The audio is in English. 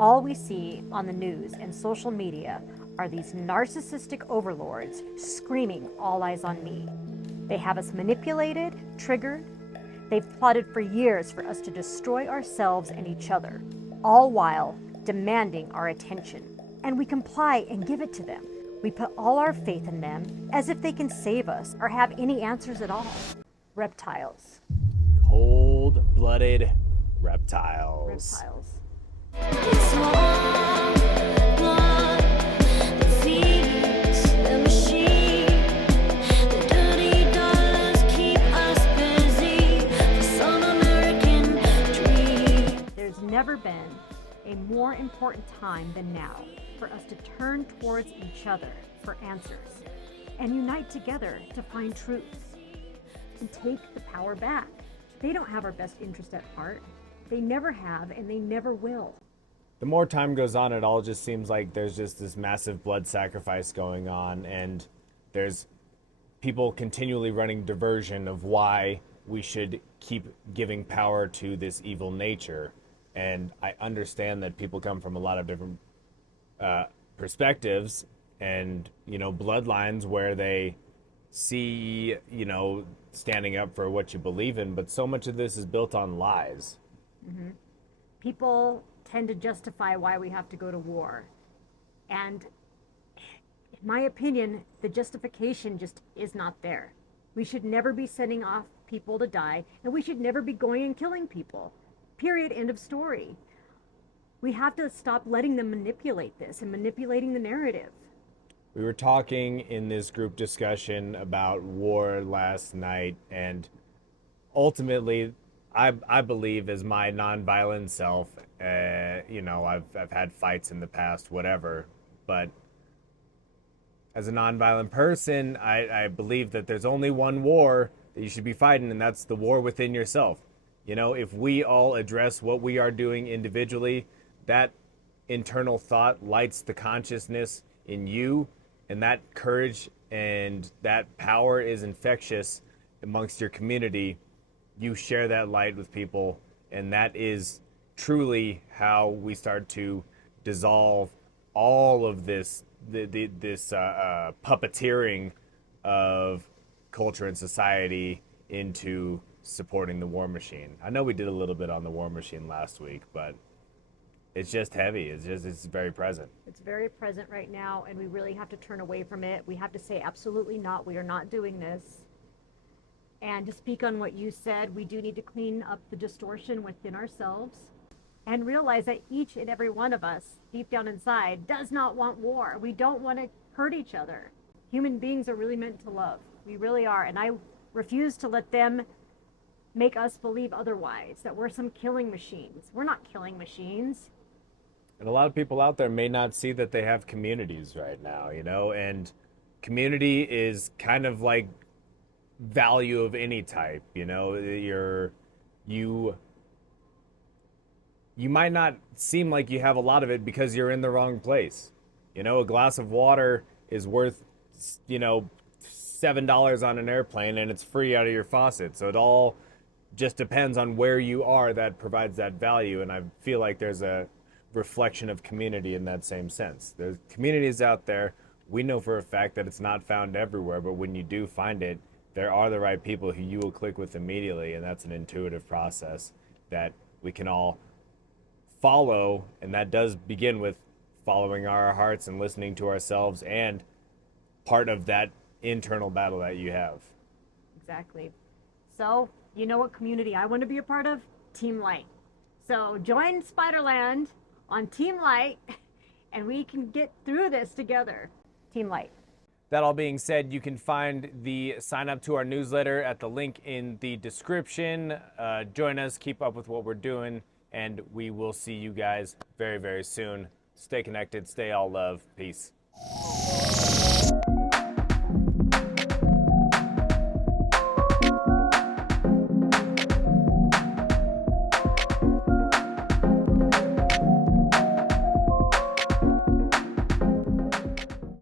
All we see on the news and social media are these narcissistic overlords screaming, "All eyes on me." They have us manipulated, triggered. They've plotted for years for us to destroy ourselves and each other, all while demanding our attention. And we comply and give it to them. We put all our faith in them as if they can save us or have any answers at all. Reptiles. Cold-blooded reptiles. Reptiles. It's one blood that feeds the machine. The dirty dollars keep us busy for some American dream. There's never been a more important time than now for us to turn towards each other for answers and unite together to find truth and take the power back. They don't have our best interest at heart. They never have, and they never will. The more time goes on, it all just seems like there's just this massive blood sacrifice going on, and there's people continually running diversion of why we should keep giving power to this evil nature. And I understand that people come from a lot of different perspectives and, bloodlines where they see, standing up for what you believe in, but so much of this is built on lies. Mm-hmm. People tend to justify why we have to go to war. And in my opinion, the justification just is not there. We should never be sending off people to die, and we should never be going and killing people. Period. End of story. We have to stop letting them manipulate this and manipulating the narrative. We were talking in this group discussion about war last night, and ultimately, I believe, as my nonviolent self, I've had fights in the past, whatever, but as a nonviolent person, I believe that there's only one war that you should be fighting, and that's the war within yourself. If we all address what we are doing individually, that internal thought lights the consciousness in you, and that courage and that power is infectious amongst your community. You share that light with people, and that is truly how we start to dissolve all of this puppeteering of culture and society into supporting the war machine. I know we did a little bit on the war machine last week, but it's just heavy. It's very present. It's very present right now, and we really have to turn away from it. We have to say, absolutely not. We are not doing this. And to speak on what you said, we do need to clean up the distortion within ourselves and realize that each and every one of us, deep down inside, does not want war. We don't want to hurt each other. Human beings are really meant to love. We really are. And I refuse to let them make us believe otherwise, that we're some killing machines. We're not killing machines. And a lot of people out there may not see that they have communities right now, and community is kind of like value of any type. You might not seem like you have a lot of it because you're in the wrong place. A glass of water is worth, $7 on an airplane, and it's free out of your faucet. So it all just depends on where you are that provides that value. And I feel like there's a reflection of community in that same sense. There's communities out there. We know for a fact that it's not found everywhere, but when you do find it, there are the right people who you will click with immediately, and that's an intuitive process that we can all follow, and that does begin with following our hearts and listening to ourselves, and part of that internal battle that you have. Exactly. So, you know what community I want to be a part of? Team Light. So join Spyderland on Team Light, and we can get through this together. Team Light. That all being said, you can find the sign up to our newsletter at the link in the description. Join us, keep up with what we're doing, and we will see you guys very, very soon. Stay connected, stay all love. Peace.